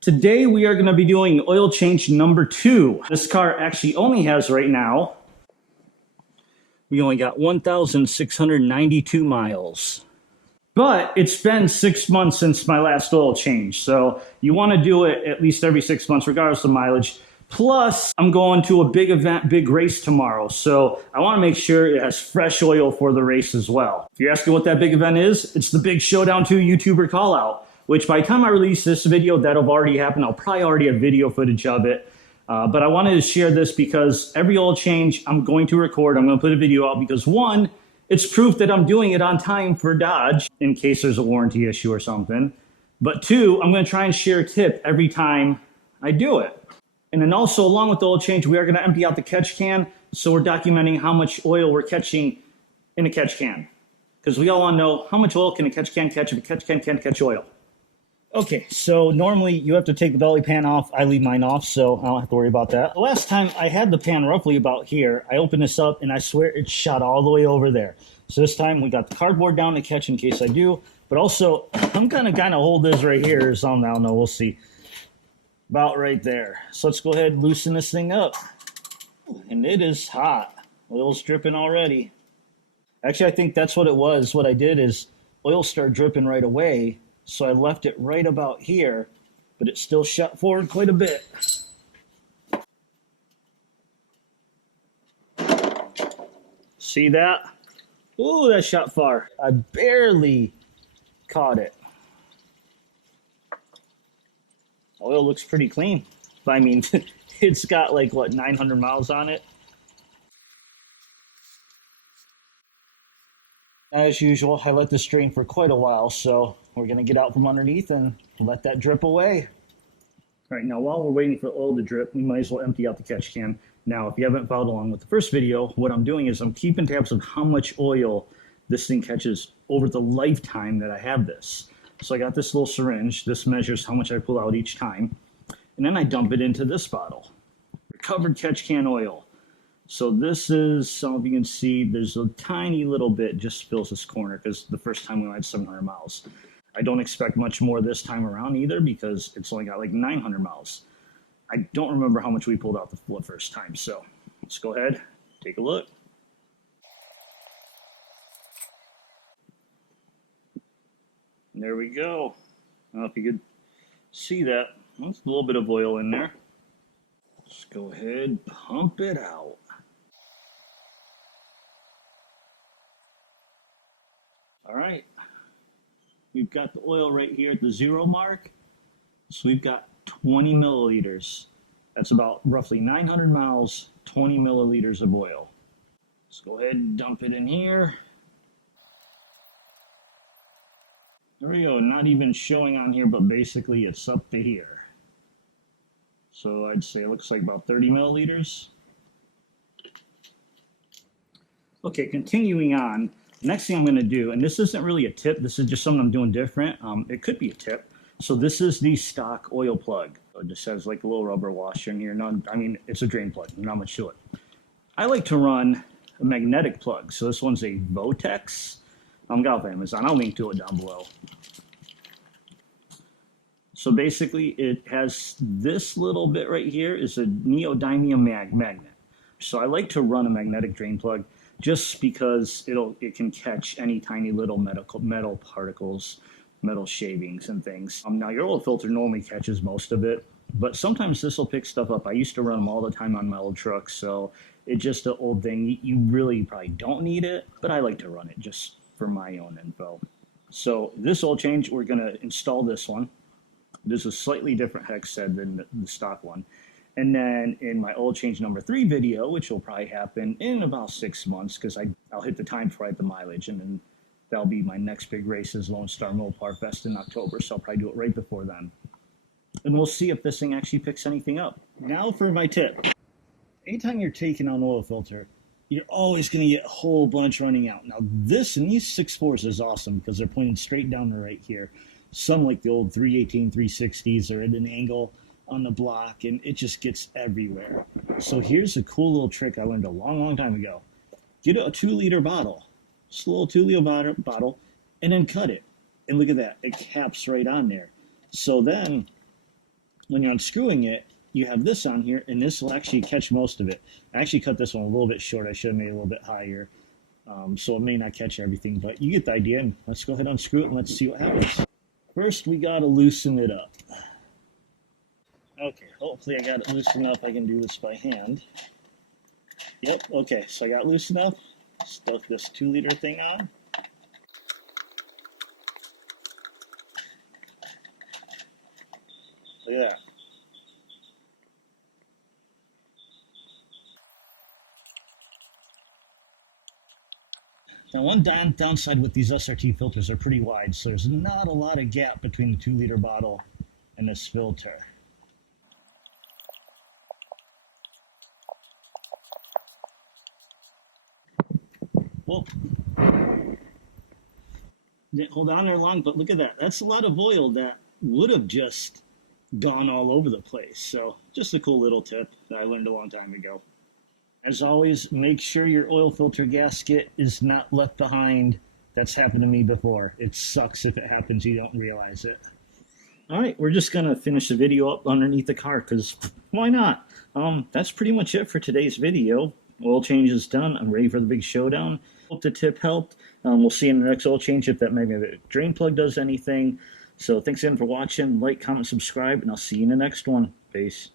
Today we are going to be doing oil change number 2. This car actually only has right now, we only got 1,692 miles. But it's been 6 months since my last oil change, so you want to do it at least every 6 months regardless of mileage. Plus, I'm going to a big event, big race tomorrow, so I want to make sure it has fresh oil for the race as well. If you're asking what that big event is, it's the Big Showdown 2 YouTuber call out, which by the time I release this video, that'll have already happened. I'll probably already have video footage of it. But I wanted to share this because every oil change I'm going to record, I'm going to put a video out because one, it's proof that I'm doing it on time for Dodge in case there's a warranty issue or something. But two, I'm going to try and share a tip every time I do it. And then also, along with the oil change, we are going to empty out the catch can. So we're documenting how much oil we're catching in a catch can. Because we all want to know how much oil can a catch can catch if a catch can can't catch oil. Okay, so normally you have to take the belly pan off. I leave mine off, so I don't have to worry about that. The last time I had the pan roughly about here, I opened this up and I swear it shot all the way over there. So this time we got the cardboard down to catch in case I do. But also, I'm going to kind of hold this right here or something. I don't know, we'll see. About right there. So let's go ahead and loosen this thing up. And it is hot. Oil's dripping already. Actually, I think that's what it was. What I did is oil started dripping right away. So I left it right about here, but it still shot forward quite a bit. See that? Ooh, that shot far. I barely caught it. Oil looks pretty clean. I mean, it's got like, what, 900 miles on it? As usual, I let this drain for quite a while, so we're going to get out from underneath and let that drip away. All right, now while we're waiting for the oil to drip, we might as well empty out the catch can. Now, if you haven't followed along with the first video, what I'm doing is I'm keeping tabs of how much oil this thing catches over the lifetime that I have this. So I got this little syringe. This measures how much I pull out each time. And then I dump it into this bottle. Recovered catch can oil. So this is, some of you can see, there's a tiny little bit just fills this corner because the first time we only had 700 miles. I don't expect much more this time around either because it's only got like 900 miles. I don't remember how much we pulled out the first time. So let's go ahead, take a look. And there we go. I don't know if you could see that. There's a little bit of oil in there. Let's go ahead, pump it out. All right, we've got the oil right here at the 0 mark. So we've got 20 milliliters. That's about roughly 900 miles, 20 milliliters of oil. Let's go ahead and dump it in here. There we go, not even showing on here, but basically it's up to here. So I'd say it looks like about 30 milliliters. Okay, continuing on. Next thing I'm going to do, and this isn't really a tip, this is just something I'm doing different. It could be a tip. So this is the stock oil plug. It just has like a little rubber washer in here. I mean, it's a drain plug, not much to it. I like to run a magnetic plug. So this one's a Votex. Got off Amazon. I'll link to it down below. So basically, it has this little bit right here is a neodymium magnet. So I like to run a magnetic drain plug just because it can catch any tiny little metal particles, metal shavings and things. Now your oil filter normally catches most of it, but sometimes this will pick stuff up. I used to run them all the time on my old truck, so it's just an old thing. You really probably don't need it, but I like to run it just for my own info. So this oil change, we're going to install this one. This is a slightly different hex head than the stock one. And then in my oil change number 3 video, which will probably happen in about 6 months, because I'll hit the time for the mileage, and then that'll be my next big race is Lone Star Mopar Fest in October, so I'll probably do it right before then. And we'll see if this thing actually picks anything up. Now for my tip. Anytime you're taking on an oil filter, you're always going to get a whole bunch running out. Now this and these 6.4s is awesome because they're pointing straight down to right here. Some like the old 318, 360s are at an angle on the block, and it just gets everywhere. So here's a cool little trick I learned a long time ago. Get a 2-liter bottle, just a little 2-liter bottle, and then cut it. And look at that, it caps right on there. So then when you're unscrewing it, you have this on here, and this will actually catch most of it. I actually cut this one a little bit short. I should have made it a little bit higher. So it may not catch everything, but you get the idea. And let's go ahead and unscrew it and let's see what happens. First, we got to loosen it up. Okay, hopefully I got it loosened up. I can do this by hand. Yep, okay, so I got loosened up. Stuck this 2-liter thing on. Look at that. Now, one downside with these SRT filters are pretty wide, so there's not a lot of gap between the 2-liter bottle and this filter. Well, didn't hold on there long, but look at that. That's a lot of oil that would have just gone all over the place. So just a cool little tip that I learned a long time ago. As always, make sure your oil filter gasket is not left behind. That's happened to me before. It sucks if it happens, you don't realize it. All right, we're just going to finish the video up underneath the car because why not? That's pretty much it for today's video. Oil change is done. I'm ready for the big showdown. Hope the tip helped. We'll see in the next oil change if that maybe the drain plug does anything. So thanks again for watching. Like, comment, subscribe, and I'll see you in the next one. Peace.